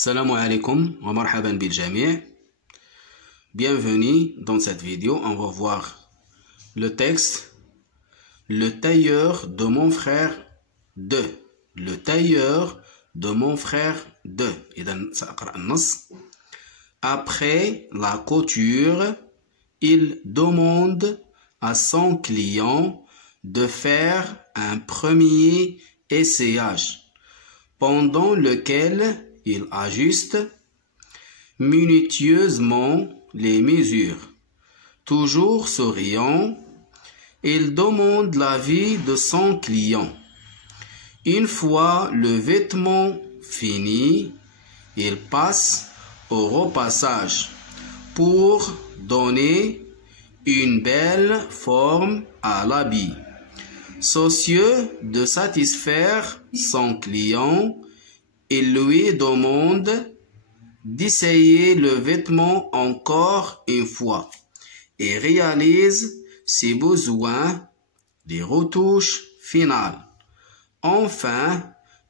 Salam alaikum wa marhaban bil jami'. Bienvenue dans cette vidéo. On va voir le texte. Le tailleur de mon frère de. Le tailleur de mon frère de. Après la couture, il demande à son client de faire un premier essayage, pendant lequel il ajuste minutieusement les mesures. Toujours souriant, il demande l'avis de son client. Une fois le vêtement fini, il passe au repassage pour donner une belle forme à l'habit. Soucieux de satisfaire son client, il lui demande d'essayer le vêtement encore une fois et réalise ses besoins des retouches finales. Enfin,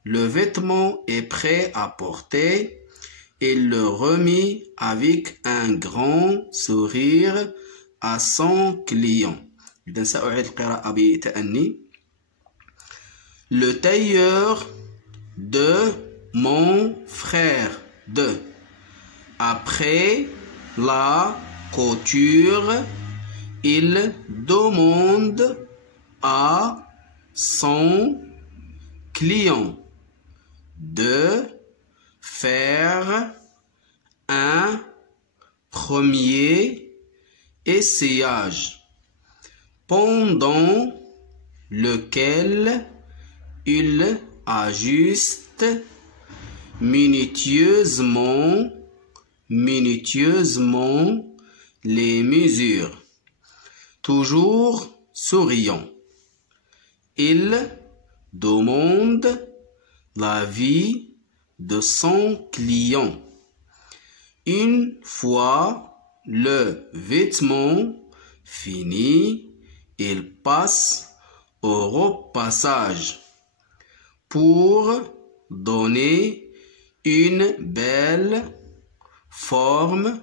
le vêtement est prêt à porter. Il le remet avec un grand sourire à son client. Le tailleur de mon frère de. Après la couture, il demande à son client de faire un premier essayage, pendant lequel il ajuste minutieusement les mesures. Toujours souriant, il demande l'avis de son client. Une fois le vêtement fini, il passe au repassage pour donner une belle forme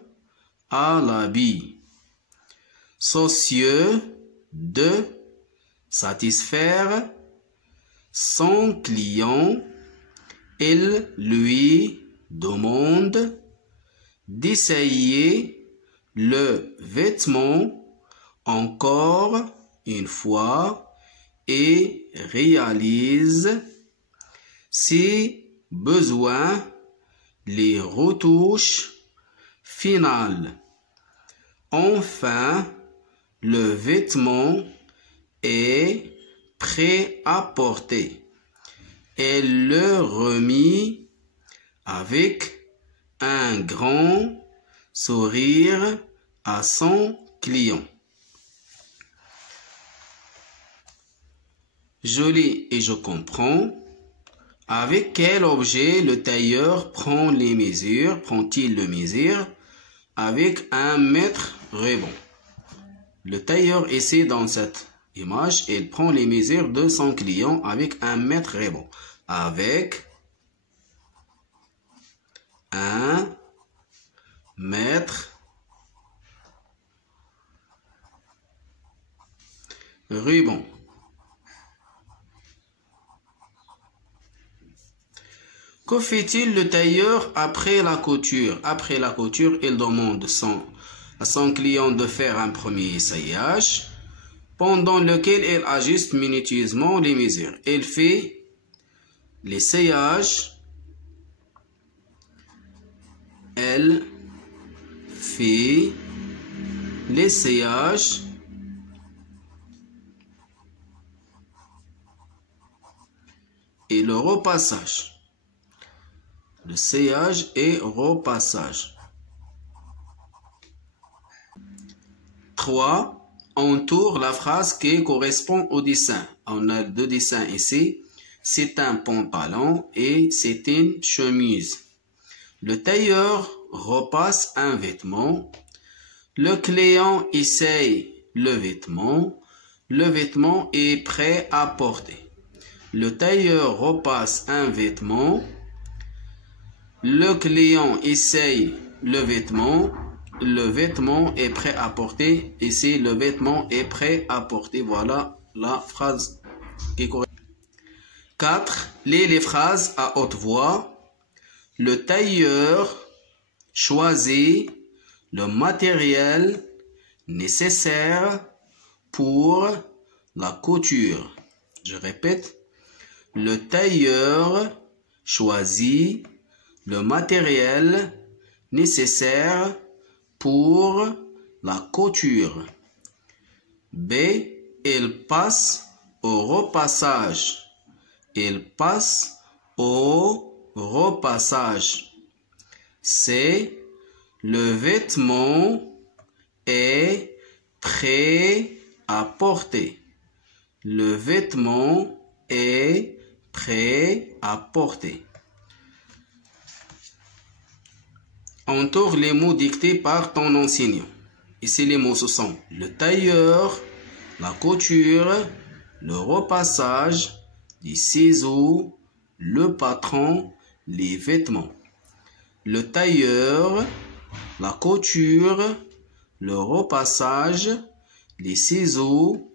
à l'habit. Soucieux de satisfaire son client, il lui demande d'essayer le vêtement encore une fois et réalise ses besoins, les retouches finales. Enfin, le vêtement est prêt à porter. Elle le remet avec un grand sourire à son client. Je lis et je comprends. Avec quel objet le tailleur prend les mesures? Prend-il les mesures? Avec un mètre ruban. Le tailleur essaie dans cette image, il prend les mesures de son client avec un mètre ruban. Avec un mètre ruban. Que fait-il le tailleur après la couture? Après la couture, il demande à son client de faire un premier essayage, pendant lequel il ajuste minutieusement les mesures. Il fait l'essayage. Elle fait l'essayage et le repassage. Le seyage et repassage. 3. Entoure la phrase qui correspond au dessin. On a deux dessins ici. C'est un pantalon et c'est une chemise. Le tailleur repasse un vêtement. Le client essaye le vêtement. Le vêtement est prêt à porter. Le tailleur repasse un vêtement. Le client essaye le vêtement est prêt à porter. Ici, le vêtement est prêt à porter. Voilà la phrase qui est correcte. 4. Lis les phrases à haute voix. Le tailleur choisit le matériel nécessaire pour la couture. Je répète. Le tailleur choisit le matériel nécessaire pour la couture. B. Il passe au repassage. Il passe au repassage. C. Le vêtement est prêt à porter. Le vêtement est prêt à porter. Entoure les mots dictés par ton enseignant. Ici, les mots, ce sont le tailleur, la couture, le repassage, les ciseaux, le patron, les vêtements. Le tailleur, la couture, le repassage, les ciseaux,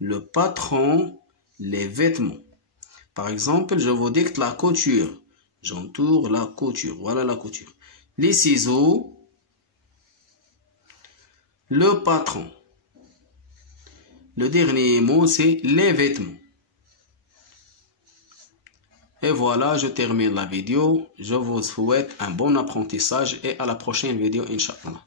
le patron, les vêtements. Par exemple, je vous dicte la couture. J'entoure la couture. Voilà la couture. Les ciseaux, le patron. Le dernier mot, c'est les vêtements. Et voilà, je termine la vidéo. Je vous souhaite un bon apprentissage et à la prochaine vidéo, Inch'Allah.